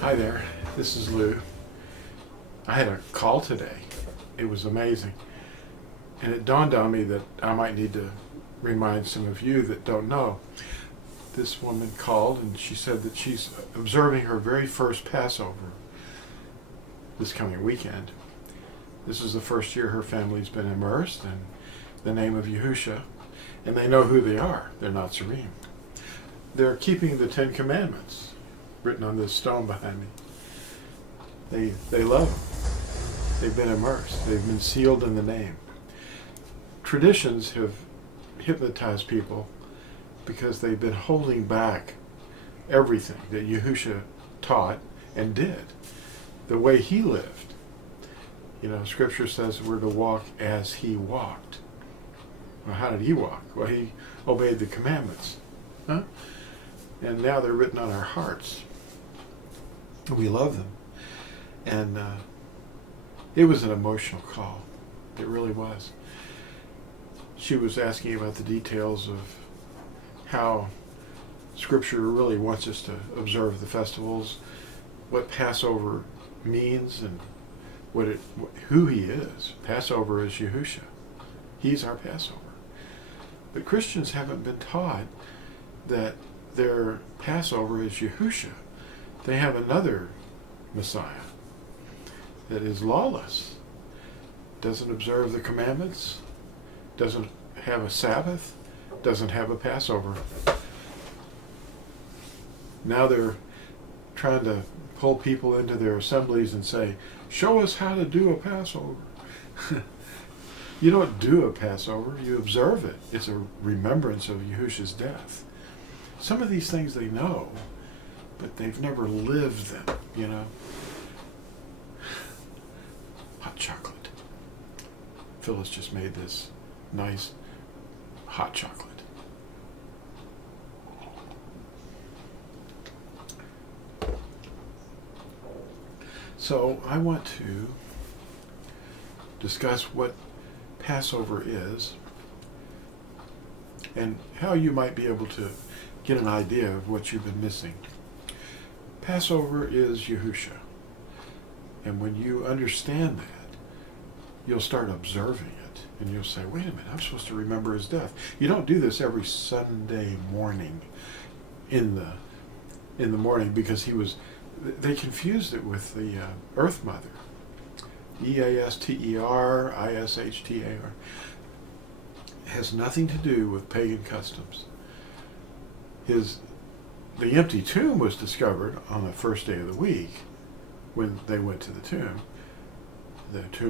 Hi there, this is Lew. I had a call today. It was amazing. And it dawned on me that I might need to remind some of you that don't know. This woman called and she said that she's observing her very first Passover this coming weekend. This is the first year her family's been immersed in the name of Yahusha, and they know who they are. They're Natsarim. They're keeping the Ten Commandments written on this stone behind me. They love them. They've been immersed. They've been sealed in the name. Traditions have hypnotized people because they've been holding back everything that Yahusha taught and did, the way he lived. You know, Scripture says we're to walk as he walked. Well, how did he walk? Well, he obeyed the commandments. Huh? And now they're written on our hearts. We love them. And it was an emotional call. It really was. She was asking about the details of how Scripture really wants us to observe the festivals, what Passover means, and who he is. Passover is Yahusha. He's our Passover. But Christians haven't been taught that their Passover is Yahusha. They have another Messiah that is lawless, doesn't observe the commandments, doesn't have a Sabbath, doesn't have a Passover. Now they're trying to pull people into their assemblies and say, show us how to do a Passover. You don't do a Passover, you observe it. It's a remembrance of Yahusha's death. Some of these things they know, but they've never lived them, you know. Hot chocolate. Phyllis just made this nice hot chocolate. So I want to discuss what Passover is and how you might be able to get an idea of what you've been missing. Passover is Yahusha. And when you understand that, you'll start observing it. And you'll say, wait a minute, I'm supposed to remember his death. You don't do this every Sunday morning in the morning because they confused it with the Earth Mother. Easter, Ishtar. It has nothing to do with pagan customs. The empty tomb was discovered on the first day of the week. When they went to the tomb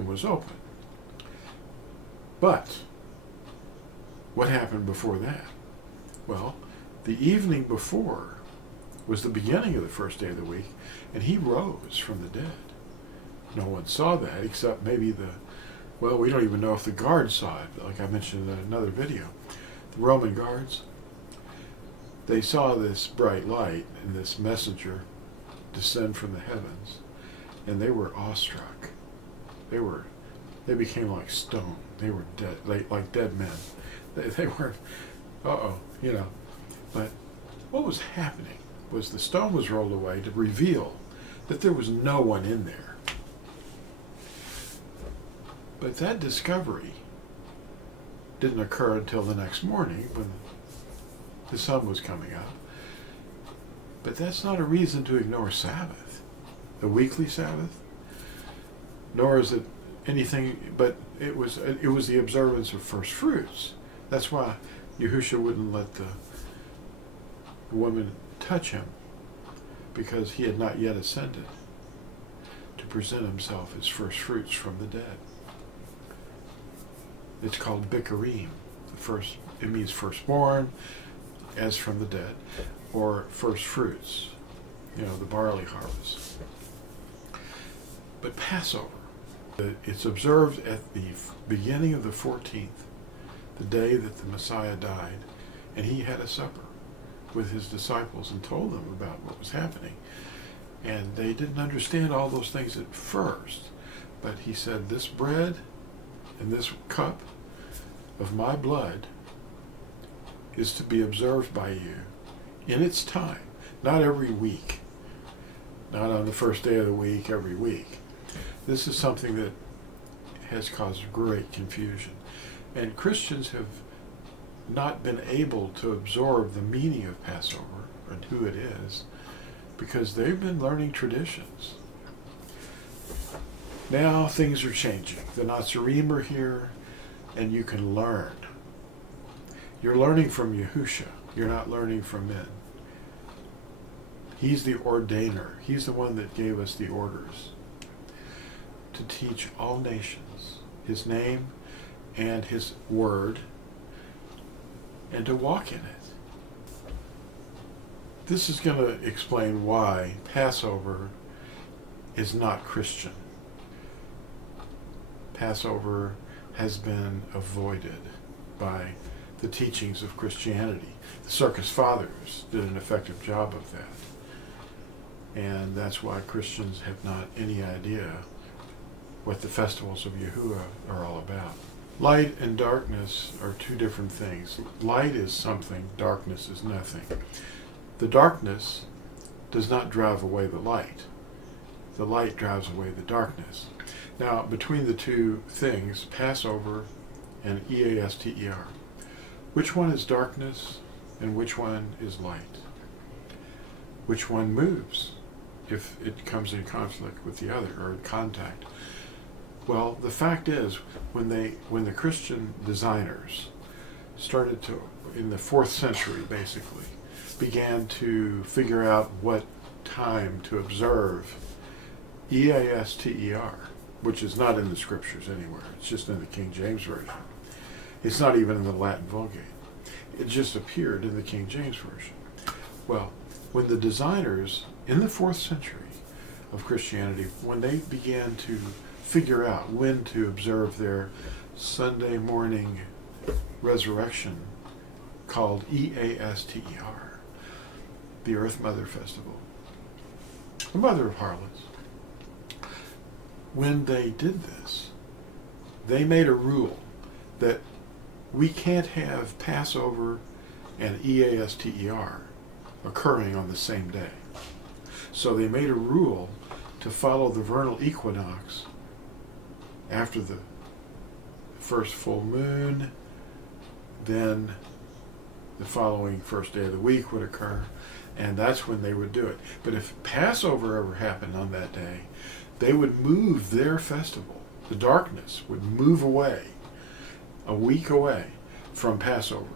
was open. But what happened before that? Well, the evening before was the beginning of the first day of the week, and he rose from the dead. No one saw that except maybe we don't even know if the guards saw it, like I mentioned in another video. The Roman guards, they saw this bright light and this messenger descend from the heavens, and they were awestruck. They became like stone. They were dead, like dead men. They weren't, you know. But what was happening was the stone was rolled away to reveal that there was no one in there. But that discovery didn't occur until the next morning when the sun was coming up. But that's not a reason to ignore Sabbath, the weekly Sabbath, nor is it anything, but it was the observance of first fruits. That's why Yahusha wouldn't let the woman touch him, because he had not yet ascended to present himself as first fruits from the dead. It's called Bikurim. It means firstborn, as from the dead, or first fruits, the barley harvest. But Passover, it's observed at the beginning of the 14th, the day that the Messiah died, and he had a supper with his disciples and told them about what was happening. And they didn't understand all those things at first, but he said, this bread and this cup of my blood is to be observed by you in its time, not every week, not on the first day of the week every week. This is something that has caused great confusion. And Christians have not been able to absorb the meaning of Passover and who it is because they've been learning traditions. Now things are changing. The Natsarim are here, and you can learn. You're learning from Yahusha. You're not learning from men. He's the ordainer. He's the one that gave us the orders to teach all nations his name and his word, and to walk in it. This is going to explain why Passover is not Christian. Passover has been avoided by the teachings of Christianity. The Circus Fathers did an effective job of that. And that's why Christians have not any idea what the festivals of Yahuwah are all about. Light and darkness are two different things. Light is something, darkness is nothing. The darkness does not drive away the light. The light drives away the darkness. Now, between the two things, Passover and EASTER, which one is darkness and which one is light? Which one moves if it comes in conflict with the other or in contact? Well, the fact is, when the Christian designers started to, in the 4th century basically, began to figure out what time to observe EASTER, which is not in the scriptures anywhere. It's just in the King James Version. It's not even in the Latin Vulgate. It just appeared in the King James Version. Well, when the designers in the 4th century of Christianity, when they began to figure out when to observe their Sunday morning resurrection called EASTER, the Earth Mother Festival, the Mother of Harlots, when they did this, they made a rule that we can't have Passover and EASTER occurring on the same day. So they made a rule to follow the vernal equinox after the first full moon, then the following first day of the week would occur, and that's when they would do it. But if Passover ever happened on that day, they would move their festival. The darkness would move away, a week away from Passover,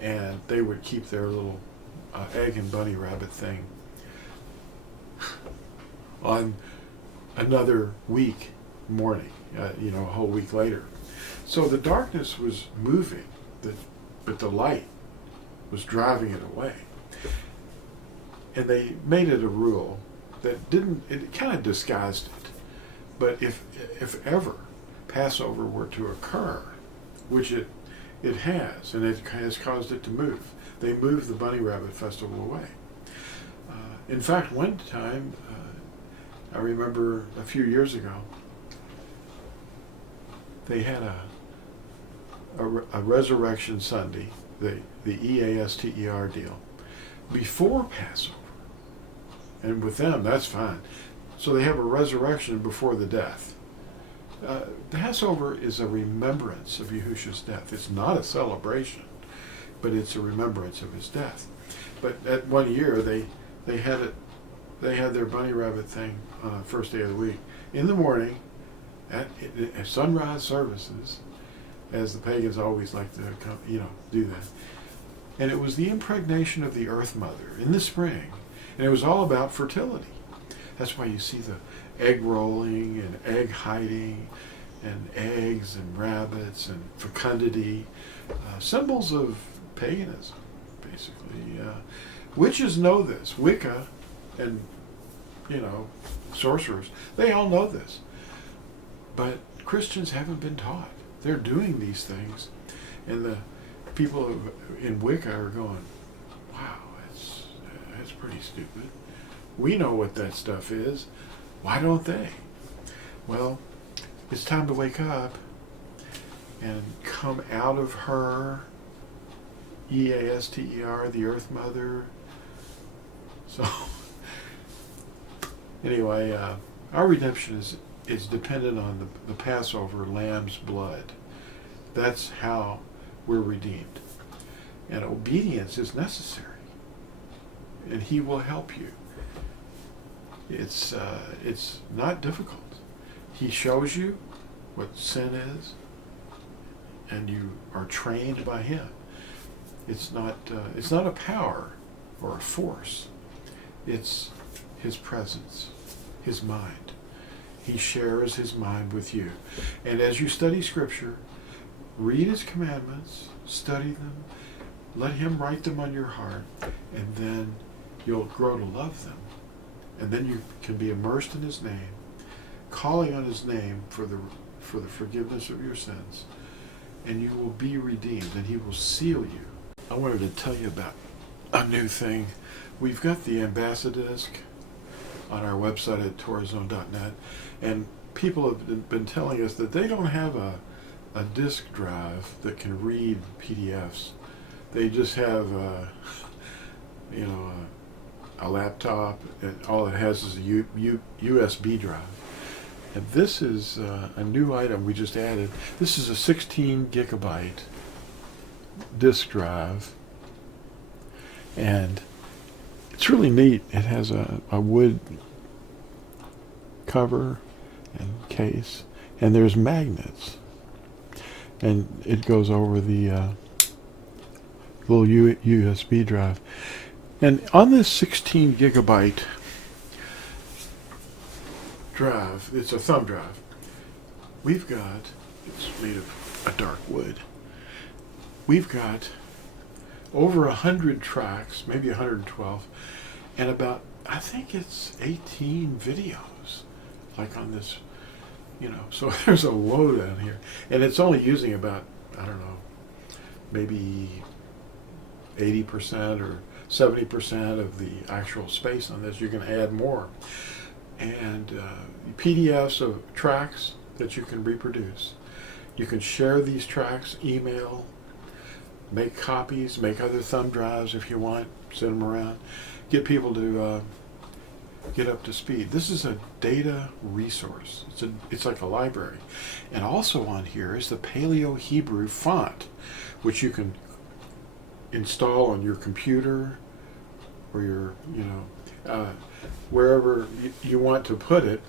and they would keep their little egg and bunny rabbit thing on another week morning, a whole week later. So the darkness was moving, but the light was driving it away. And they made it a rule that it kind of disguised it. But if ever Passover were to occur, which it has, and it has caused it to move, they moved the Bunny Rabbit Festival away. In fact, one time, I remember a few years ago, they had a Resurrection Sunday, the EASTER deal, before Passover. And with them, that's fine. So they have a resurrection before the death. Passover is a remembrance of Yahushua's death. It's not a celebration, but it's a remembrance of his death. But at one year, they had their bunny rabbit thing on the first day of the week in the morning at sunrise services, as the pagans always like to do that. And it was the impregnation of the Earth Mother in the spring, and it was all about fertility. That's why you see the egg rolling and egg hiding and eggs and rabbits and fecundity, symbols of paganism, basically. Witches know this. Wicca and, sorcerers, they all know this. But Christians haven't been taught. They're doing these things, and the people in Wicca are going, wow, that's pretty stupid. We know what that stuff is. Why don't they? Well, it's time to wake up and come out of her, EASTER, the Earth Mother. So Anyway, our redemption is dependent on the Passover lamb's blood. That's how we're redeemed. And obedience is necessary. And he will help you. It's not difficult. He shows you what sin is, and you are trained by him. It's not a power or a force. It's his presence, his mind. He shares his mind with you. And as you study Scripture, read his commandments, study them, let him write them on your heart, and then you'll grow to love them. And then you can be immersed in his name, calling on his name for the forgiveness of your sins, and you will be redeemed, and he will seal you. I wanted to tell you about a new thing. We've got the Ambassador disc on our website at tourism.net, and people have been telling us that they don't have a disk drive that can read PDFs. They just have a laptop, and all it has is a USB drive. And this is a new item we just added. This is a 16 gigabyte disk drive, and it's really neat. It has a wood cover and case, and there's magnets, and it goes over the little USB drive. And on this 16 gigabyte drive, it's a thumb drive, it's made of a dark wood. We've got over 100 tracks, maybe 112, and about, I think it's 18 videos, like on this, so there's a load on here. And it's only using about, I don't know, maybe 80% or 70% of the actual space on this. You can add more. And PDFs of tracks that you can reproduce. You can share these tracks, email, make copies, make other thumb drives if you want, send them around, get people to get up to speed. This is a data resource. It's like a library. And also on here is the Paleo Hebrew font, which you can install on your computer or your, wherever you want to put it.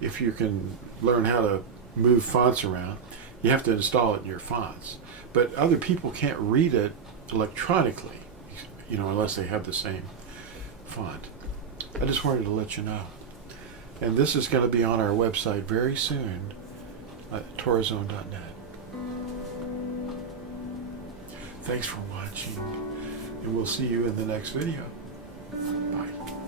If you can learn how to move fonts around, you have to install it in your fonts. But other people can't read it electronically, unless they have the same font. I just wanted to let you know. And this is going to be on our website very soon at tourism.net. Thanks for watching, and we'll see you in the next video. Bye.